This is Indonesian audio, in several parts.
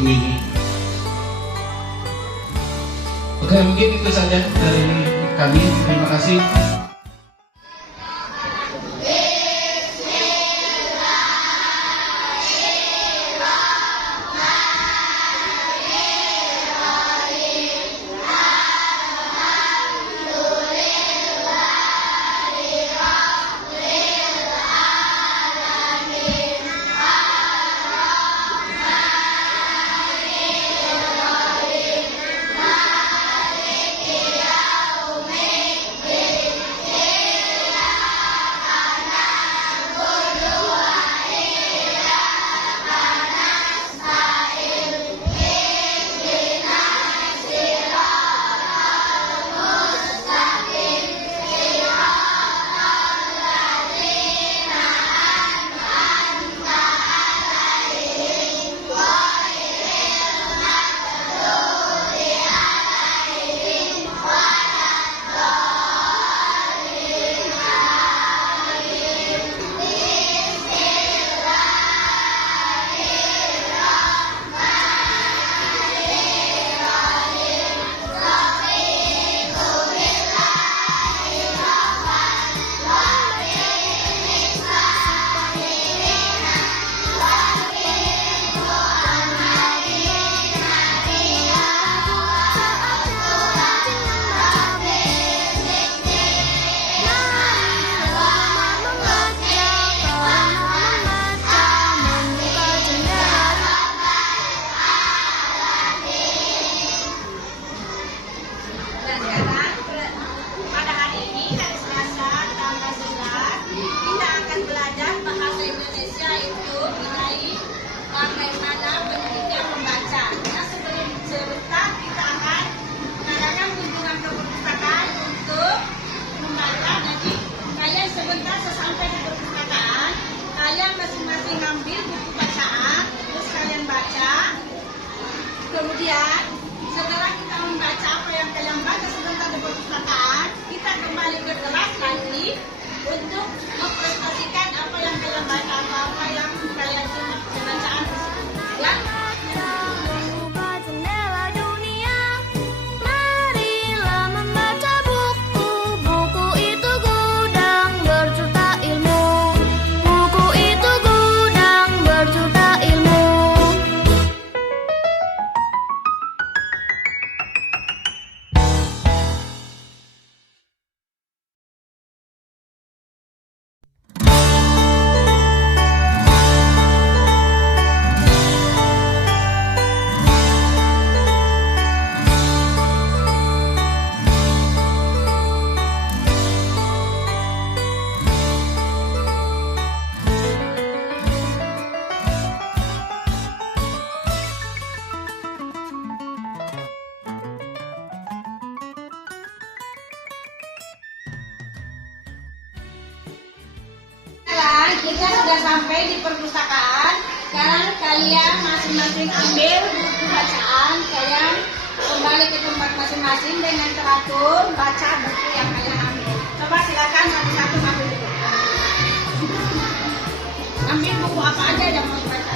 minggu ini. Oke, mungkin itu saja dari kami. Terima kasih. Kemudian setelah kita membaca apa yang kalian baca sebentar di perpustakaan, kita kembali ke kelas lagi untuk mempresentasikan apa yang kalian baca, apa yang kalian simak bacaan tersebut. Ya. Kita sudah sampai di perpustakaan. Sekarang kalian masing-masing ambil buku bacaan. Kalian kembali ke tempat masing-masing dengan teratur baca buku yang kalian ambil. Coba silakan satu-satu ambil buku. Ambil buku apa aja yang mau dibaca.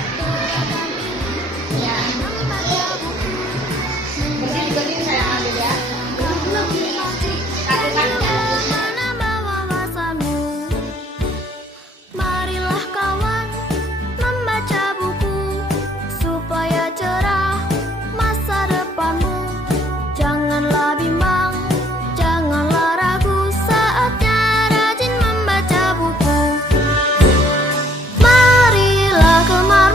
Ya. Berdiri saya ambil ya. Satu-satu. Marilah kemar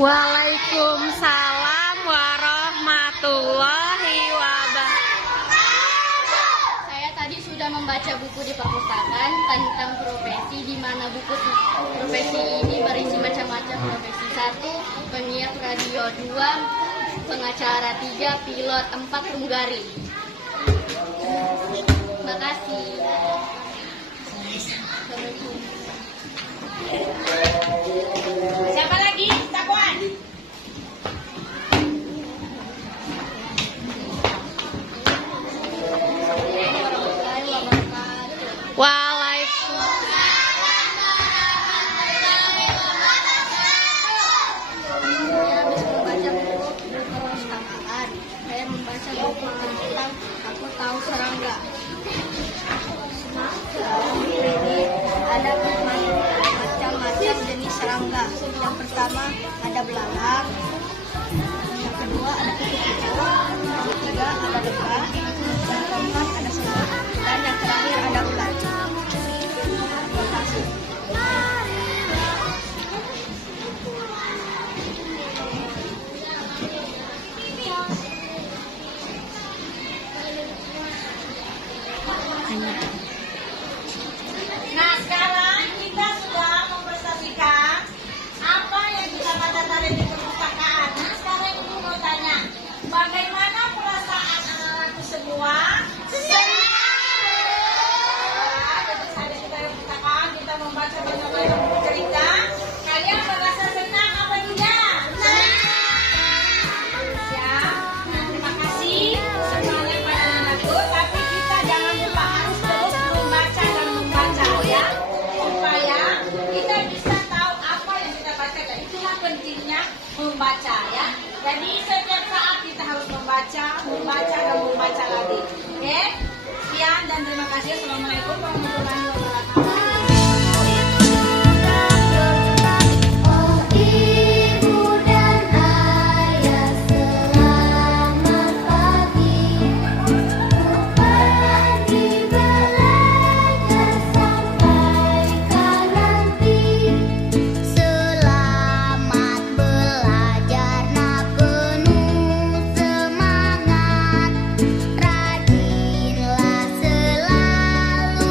Waalaikumsalam warahmatullahi wabarakatuh. Saya tadi sudah membaca buku di perpustakaan tentang profesi, di mana buku profesi ini berisi macam-macam profesi. 1. Penyiar radio, 2. Pengacara, 3. Pilot, 4. Pramugari. Terima kasih. Siapa lagi? Takuan. Saya membaca buku tentang Aku Tahu Serangga. Ada macam-macam jenis serangga. Yang pertama ada belalang, yang kedua ada kupu-kupu, yang ketiga ada lebah, yang keempat ada semut, dan yang terakhir ada ular. Terima kasih. Nah, sekarang kita sudah mempresentasikan apa yang kita baca tadi di perpustakaan. Nah, sekarang ibu mau tanya, bagaimana perasaan anak-anak itu semua? Senang. Jadi tadi kita di perpustakaan, kita membaca banyak-banyak buku cerita. Kalian merasa senang apa tidak? Senang. Ya, nah, terima kasih semuanya pada anakku. Tapi kita jangan lupa harus terus membaca dan membaca ya, supaya kita bisa tahu apa yang kita baca. Dan itulah pentingnya membaca ya. Jadi setiap saat kita harus membaca dan membaca lagi. Oke? Sekian dan terima kasih. Assalamualaikum warahmatullahi wabarakatuh. Oh ibu dan ayah selamat pagi. Pergi belajar sampaikan nanti. Selamat belajar nak penuh semangat. Rajinlah selalu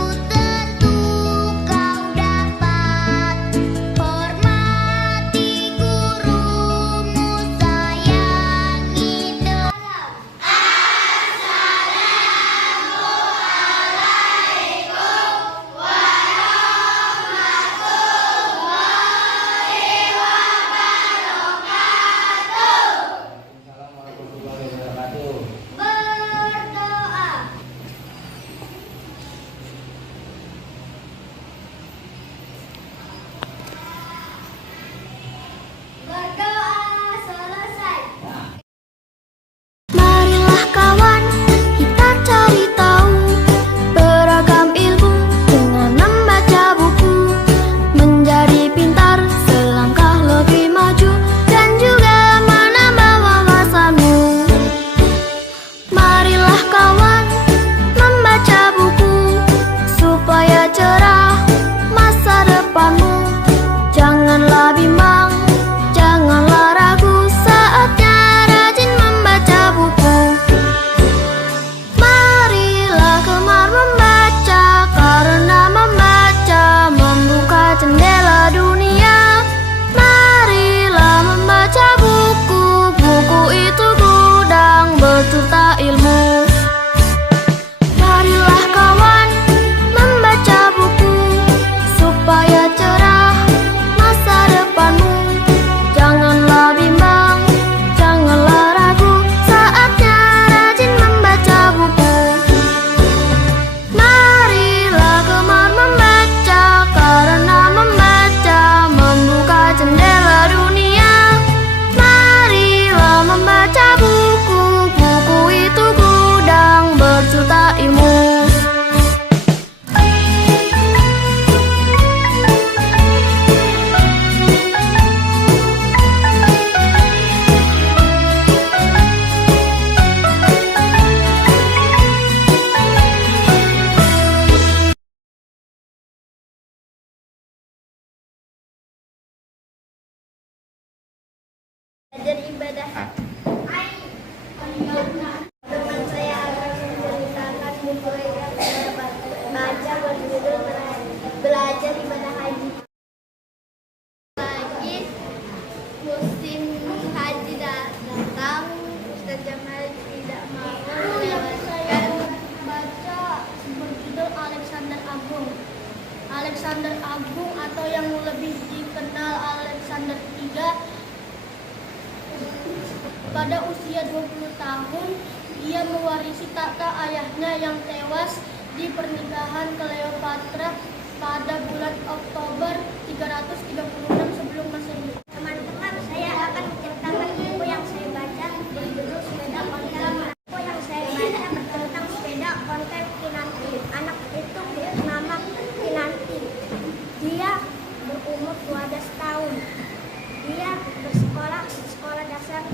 Teman saya akan menceritakan buku yang saya baca berjudul Belajar Ibadah Haji. Lagi musim haji datang, Ustaz Jamal tidak mau melewatkan. Baca berjudul Alexander Agung. Alexander Agung atau yang lebih dikenal Alexander III, pada usia 20 tahun ia mewarisi tahta ayahnya yang tewas di pernikahan Cleopatra pada bulan Oktober 336 sebelum Masehi. Teman-teman, saya akan menceritakan buku yang saya baca berjudul Sepeda Konten. Buku yang saya baca tentang sepeda konten Kinanti. Anak itu bernama Kinanti. Dia berumur 12 tahun. Dia bersekolah di sekolah dasar